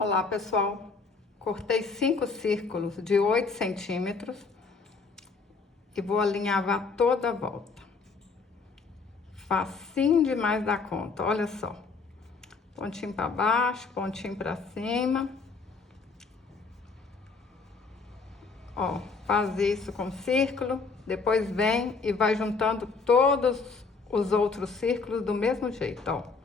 Olá, pessoal. Cortei 5 círculos de 8 centímetros e vou alinhavar toda a volta. Facinho demais da conta, olha só. Pontinho para baixo, pontinho para cima. Ó, faz isso com círculo, depois vem e vai juntando todos os outros círculos do mesmo jeito, ó.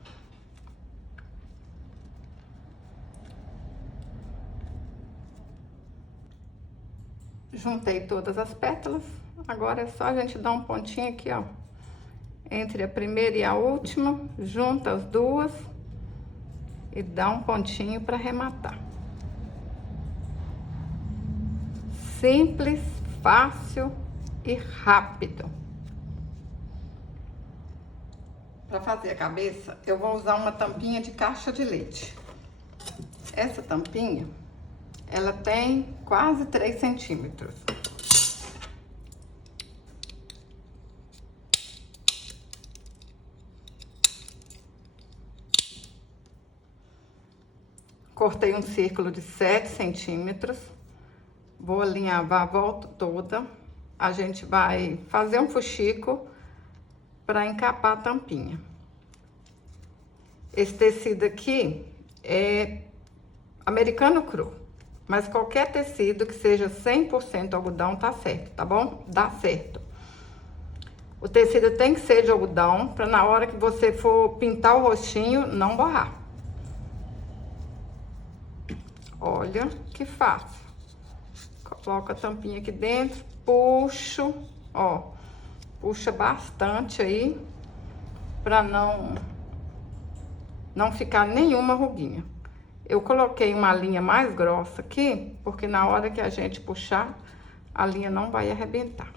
Juntei todas as pétalas, agora é só a gente dar um pontinho aqui, ó. Entre a primeira e a última, junta as duas e dá um pontinho para arrematar. Simples, fácil e rápido. Para fazer a cabeça, eu vou usar uma tampinha de caixa de leite. Essa tampinha, ela tem quase 3 centímetros. Cortei um círculo de 7 centímetros. Vou alinhavar a volta toda. A gente vai fazer um fuxico para encapar a tampinha. Esse tecido aqui é americano cru, mas qualquer tecido que seja 100% algodão tá certo, tá bom? Dá certo. O tecido tem que ser de algodão para na hora que você for pintar o rostinho não borrar. Olha que fácil. Coloco a tampinha aqui dentro, puxo, ó, puxa bastante aí para não ficar nenhuma ruguinha. Eu coloquei uma linha mais grossa aqui, porque na hora que a gente puxar, a linha não vai arrebentar.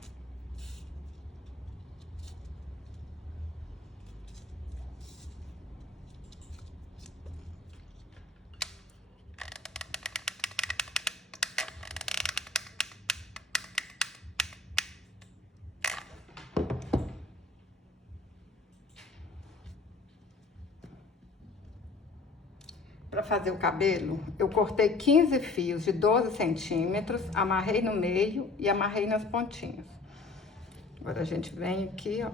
Para fazer o cabelo, eu cortei 15 fios de 12 centímetros, amarrei no meio e amarrei nas pontinhas. Agora a gente vem aqui, ó,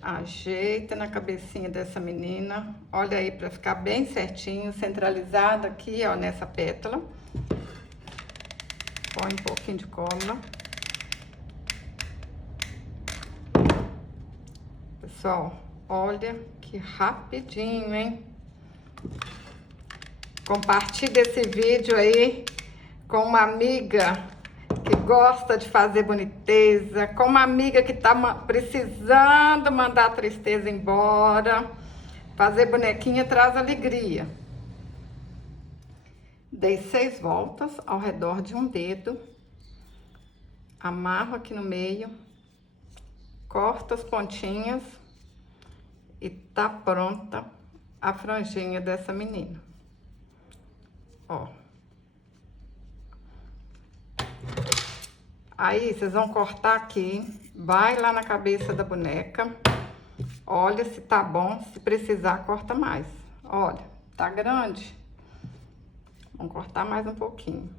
ajeita na cabecinha dessa menina, olha aí para ficar bem certinho, centralizado aqui, ó, nessa pétala. Põe um pouquinho de cola. Pessoal, olha que rapidinho, hein? Compartilhe esse vídeo aí com uma amiga que gosta de fazer boniteza, com uma amiga que tá precisando mandar a tristeza embora. Fazer bonequinha traz alegria. Dei 6 voltas ao redor de um dedo. Amarro aqui no meio. Corto as pontinhas. E tá pronta a franjinha dessa menina. Ó. Aí, vocês vão cortar aqui, vai lá na cabeça da boneca, olha se tá bom, se precisar, corta mais. Olha, tá grande? Vamos cortar mais um pouquinho.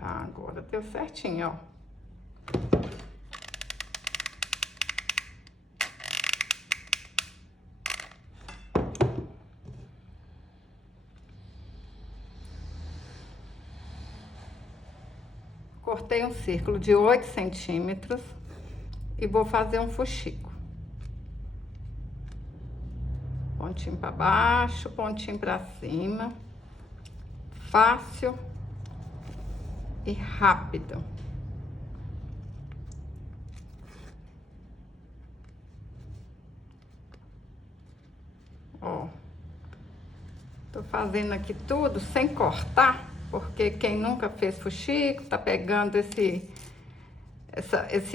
Agora deu certinho, ó. Cortei um círculo de 8 centímetros e vou fazer um fuxico. Pontinho para baixo, pontinho para cima. Fácil e rápido. Ó. Tô fazendo aqui tudo sem cortar. Porque quem nunca fez fuxico, tá pegando esse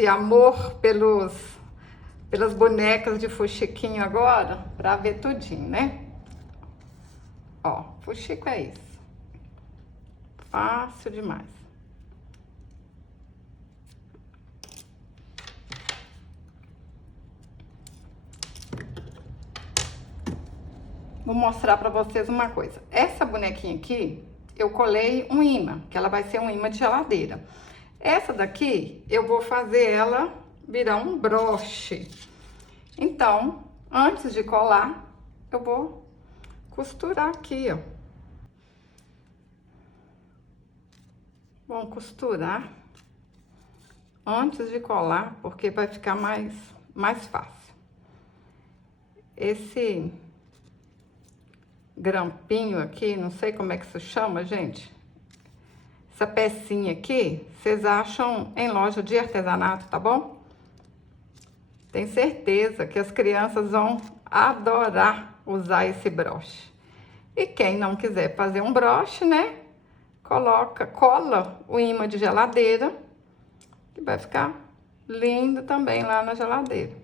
amor pelas bonecas de fuxiquinho agora, pra ver tudinho, né? Ó, fuxico é isso. Fácil demais. vou mostrar pra vocês uma coisa. Essa bonequinha aqui, eu colei um imã, que ela vai ser um imã de geladeira. Essa daqui, eu vou fazer ela virar um broche. Então, antes de colar, eu vou costurar aqui, ó. Vamos costurar antes de colar, porque vai ficar mais fácil. Esse grampinho aqui, não sei como é que se chama, gente. Essa pecinha aqui, vocês acham em loja de artesanato, tá bom? Tenho certeza que as crianças vão adorar usar esse broche. E quem não quiser fazer um broche, né? Cola o imã de geladeira, que vai ficar lindo também lá na geladeira.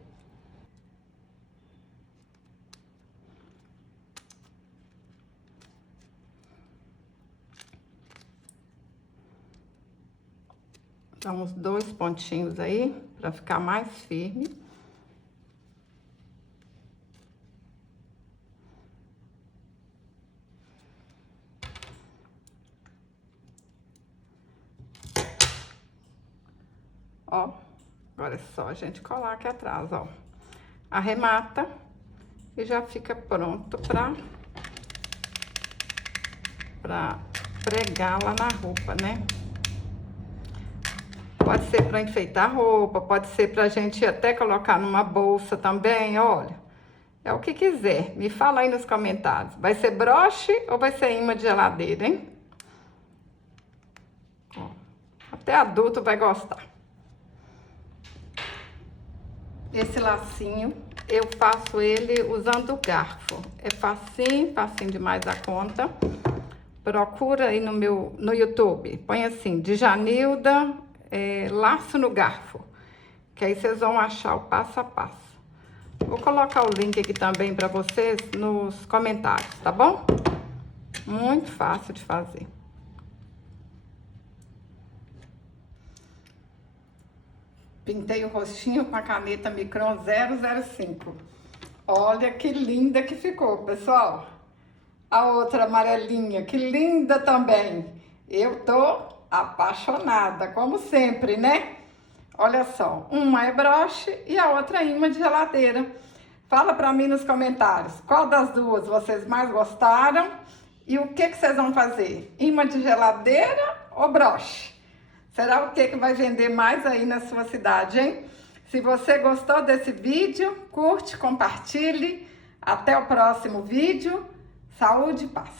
Dá uns 2 pontinhos aí, para ficar mais firme. Ó, agora é só a gente colar aqui atrás, ó. Arremata e já fica pronto pra pregar lá na roupa, né? Pode ser pra enfeitar a roupa, pode ser pra gente até colocar numa bolsa também, olha. É o que quiser. Me fala aí nos comentários. Vai ser broche ou vai ser imã de geladeira, hein? Ó, até adulto vai gostar. Esse lacinho, eu faço ele usando garfo. É facinho, facinho demais da conta. Procura aí no YouTube. Põe assim, Djanilda, laço no garfo. Que aí vocês vão achar o passo a passo. Vou colocar o link aqui também para vocês nos comentários, tá bom? Muito fácil de fazer. Pintei o rostinho com a caneta Micron 005. Olha que linda que ficou, pessoal. A outra amarelinha, que linda também. Eu tô apaixonada, como sempre, né? Olha só, uma é broche e a outra é imã de geladeira. Fala pra mim nos comentários qual das duas vocês mais gostaram e o que vocês vão fazer? Imã de geladeira ou broche? Será o que vai vender mais aí na sua cidade, hein? Se você gostou desse vídeo, curte, compartilhe. Até o próximo vídeo. Saúde e paz.